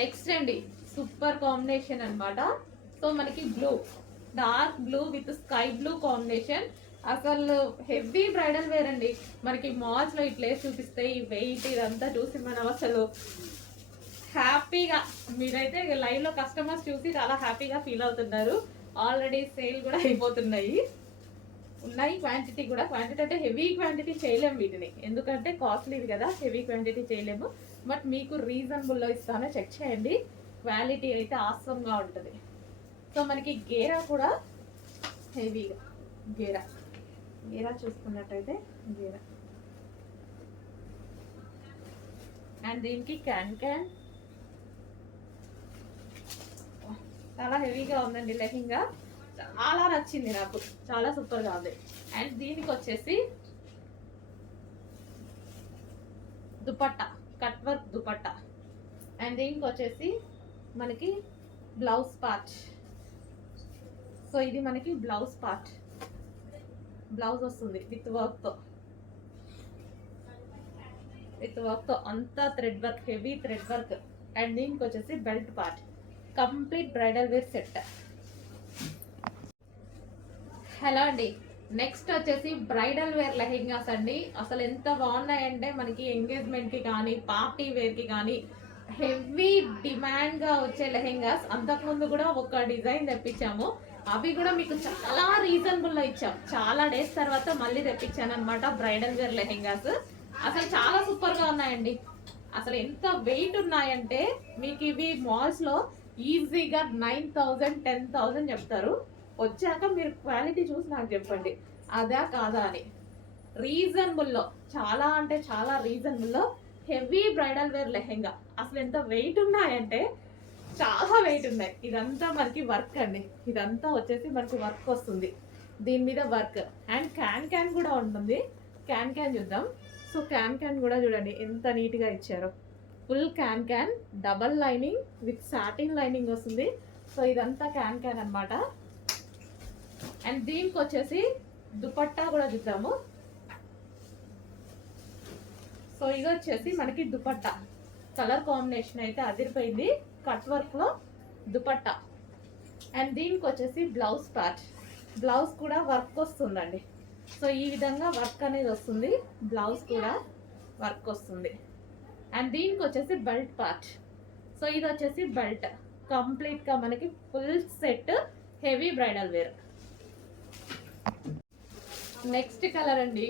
Next అండి super combination అన్నమాట. So మనకి blue, dark blue with sky blue combination. అసలు హెవీ బ్రైడల్ వేర్ అండి. మనకి మాల్స్ లో ఇట్లా చూపిస్తే ఈ వెయిట్ ఇదంతా చూసి మనం అసలు హ్యాపీగా, మీరైతే లైవ్ లో కస్టమర్స్ చూసి చాలా హ్యాపీగా ఫీల్ అవుతున్నారు. ఆల్రెడీ సేల్ కూడా అయిపోతున్నాయి. ఉన్నాయి క్వాంటిటీ కూడా. క్వాంటిటీ అంటే హెవీ క్వాంటిటీ చేయలేము వీటిని, ఎందుకంటే కాస్ట్లీది కదా, హెవీ క్వాంటిటీ చేయలేము. బట్ మీకు రీజనబుల్లో ఇస్తానో చెక్ చేయండి. క్వాలిటీ అయితే ఆసంగా ఉంటుంది. సో మనకి గేరా కూడా హెవీగా, గేరా గేరా చూసుకున్నట్టయితే గేరా, అండ్ దీనికి క్యాన్ క్యాన్ చాలా హెవీగా ఉందండి. లెహంగా చాలా నచ్చింది నాకు, చాలా సూపర్గా ఉంది. అండ్ దీనికి వచ్చేసి dupatta, cut work dupatta. And దీనికి వచ్చేసి మనకి బ్లౌజ్ పార్ట్. సో ఇది మనకి బ్లౌజ్ పార్ట్, బ్లౌజ్ వస్తుంది విత్ వర్క్తో, అంతా thread work, heavy thread work. And దీనికి వచ్చేసి belt part, complete bridal wear set. Hello అండి, నెక్స్ట్ వచ్చేసి బ్రైడల్ వేర్ లెహెంగాస్ అండి. అసలు ఎంత బాగున్నాయంటే మనకి ఎంగేజ్మెంట్కి కానీ పార్టీ వేర్కి కానీ హెవీ డిమాండ్గా వచ్చే లెహెంగాస్. అంతకుముందు కూడా ఒక డిజైన్ తెప్పించాము, అవి కూడా మీకు చాలా రీజనబుల్లో ఇచ్చాం. చాలా డేస్ తర్వాత మళ్ళీ తెప్పించాను అనమాట బ్రైడల్ వేర్ లెహెంగాస్. అసలు చాలా సూపర్గా ఉన్నాయండి. అసలు ఎంత వెయిట్ ఉన్నాయంటే మీకు ఇవి మాల్స్లో ఈజీగా 9,000 10,000 చెప్తారు. వచ్చాక మీరు క్వాలిటీ చూసి నాకు చెప్పండి అదా కాదా అని. రీజనబుల్లో, చాలా అంటే చాలా రీజనబుల్లో హెవీ బ్రైడల్ వేర్ లెహెంగా. అసలు ఎంత వెయిట్ ఉన్నాయంటే చాలా వెయిట్ ఉన్నాయి. ఇదంతా మనకి వర్క్ అండి, ఇదంతా వచ్చేసి మనకి వర్క్ వస్తుంది దీని మీద వర్క్. అండ్ క్యాన్ క్యాన్ కూడా ఉంటుంది. క్యాన్ క్యాన్ చూద్దాం. సో క్యాన్ క్యాన్ కూడా చూడండి ఎంత నీట్గా ఇచ్చారో. Full can can, double lining with satin lining వస్తుంది. సో ఇదంతా క్యాన్ క్యాన్ అనమాట. అండ్ దీనికి వచ్చేసి దుపట్టా కూడా చూద్దాము. సో ఇది వచ్చేసి మనకి దుపట్టా, కలర్ కాంబినేషన్ అయితే అదిరిపోయింది. కట్ వర్క్లో దుపట్టా. అండ్ దీనికి వచ్చేసి బ్లౌజ్ పార్ట్, బ్లౌజ్ కూడా వర్క్ వస్తుందండి. సో ఈ విధంగా వర్క్ అనేది వస్తుంది, బ్లౌజ్ కూడా వర్క్ వస్తుంది. అండ్ దీనికి వచ్చేసి బెల్ట్ పార్ట్. సో ఇది వచ్చేసి బెల్ట్, కంప్లీట్గా మనకి full set heavy bridal wear. Next colour అండి,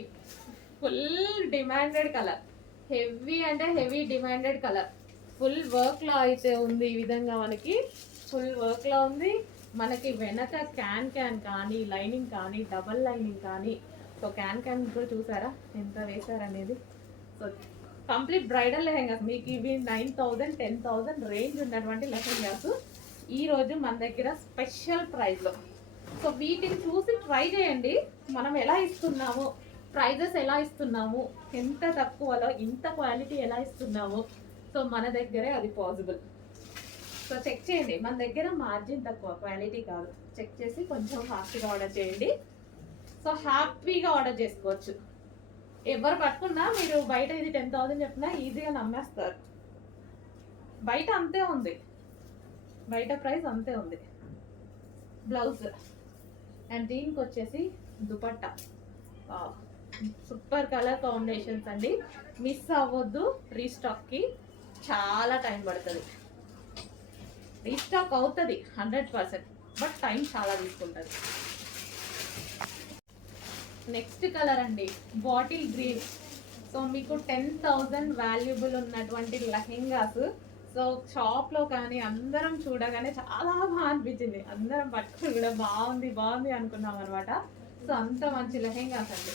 ఫుల్ డిమాండెడ్ కలర్, హెవీ అంటే హెవీ డిమాండెడ్ కలర్. ఫుల్ వర్క్లో అయితే ఉంది. ఈ విధంగా మనకి ఫుల్ వర్క్లో ఉంది. మనకి వెనక క్యాన్ క్యాన్ కానీ లైనింగ్ కానీ డబల్ లైనింగ్ కానీ. సో క్యాన్ క్యాన్ కూడా చూసారా ఎంత వేశారనేది. సో కంప్లీట్ బ్రైడల్ లెహెంగాస్ మీకు ఇవి 9,000 10,000 రేంజ్ ఉన్నటువంటి లెహెంగాస్ ఈరోజు మన దగ్గర స్పెషల్ ప్రైస్లో. సో వీటిని చూసి ట్రై చేయండి, మనం ఎలా ఇస్తున్నాము, ప్రైజెస్ ఎలా ఇస్తున్నాము, ఎంత తక్కువలో ఇంత క్వాలిటీ ఎలా ఇస్తున్నాము. సో మన దగ్గరే అది పాసిబుల్. సో చెక్ చేయండి, మన దగ్గర మార్జిన్ తక్కువ, క్వాలిటీ కాదు. చెక్ చేసి కొంచెం ఫాస్ట్గా ఆర్డర్ చేయండి. సో హ్యాపీగా ఆర్డర్ చేసుకోవచ్చు. ఎవరు పట్టుకున్నా మీరు బయట ఇది 10,000 చెప్పినా ఈజీగా నమ్మేస్తారు. బయట అంతే ఉంది, బయట ప్రైస్ అంతే ఉంది. బ్లౌజ్. అండ్ దీనికి వచ్చేసి దుపట్టా. సూపర్ కలర్ కాంబినేషన్స్ అండి, మిస్ అవ్వద్దు. రీస్టాక్కి చాలా టైం పడుతుంది, రీస్టాక్ అవుతుంది 100%, బట్ టైం చాలా తీసుకుంటుంది. నెక్స్ట్ కలర్ అండి బాటిల్ గ్రీన్. సో మీకు 10,000 వాల్యుబుల్ ఉన్నటువంటి లెహెంగాస్. సో షాప్లో కానీ అందరం చూడగానే చాలా బాగా అనిపించింది, అందరం పట్టుకుని కూడా బాగుంది బాగుంది అనుకున్నాం అనమాట. సో అంత మంచి లెహెంగాస్ అండి.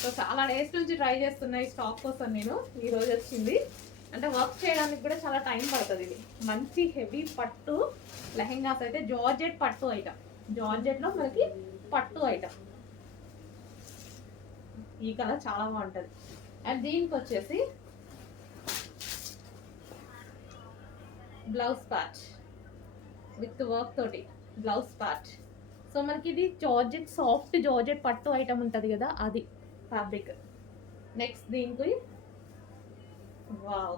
సో చాలా డేస్ నుంచి ట్రై చేస్తున్నాయి స్టాక్ కోసం నేను. ఈరోజు వచ్చింది, అంటే వర్క్ చేయడానికి కూడా చాలా టైం పడుతుంది. ఇది మంచి హెవీ పట్టు లెహెంగాస్ అయితే, జార్జెట్ పట్టు ఐటమ్, జార్జెట్లో మనకి పట్టు ఐటమ్. ఈ కలర్ చాలా బాగుంటుంది. అండ్ దీనికి వచ్చేసి బ్లౌజ్ పార్ట్ విత్ వర్క్ తోటి బ్లౌజ్ పార్ట్. సో మనకి ఇది జార్జెట్, సాఫ్ట్ జార్జెట్ పట్టు ఐటమ్ ఉంటుంది కదా, అది ఫ్యాబ్రిక్. నెక్స్ట్ దీనికి వావ్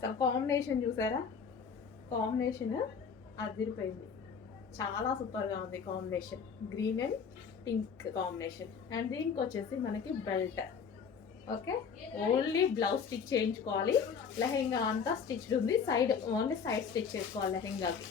అసలు కాంబినేషన్ చూసారా, కాంబినేషన్ అదిరిపోయింది, చాలా సూపర్గా ఉంది combination, green and pink combination. And దీనికి వచ్చేసి మనకి belt. Okay, only blouse stitch చేయించుకోవాలి, లెహెంగా అంతా స్టిచ్డ్ ఉంది, సైడ్ ఓన్లీ సైడ్ స్టిచ్ చేసుకోవాలి లెహెంగాకి.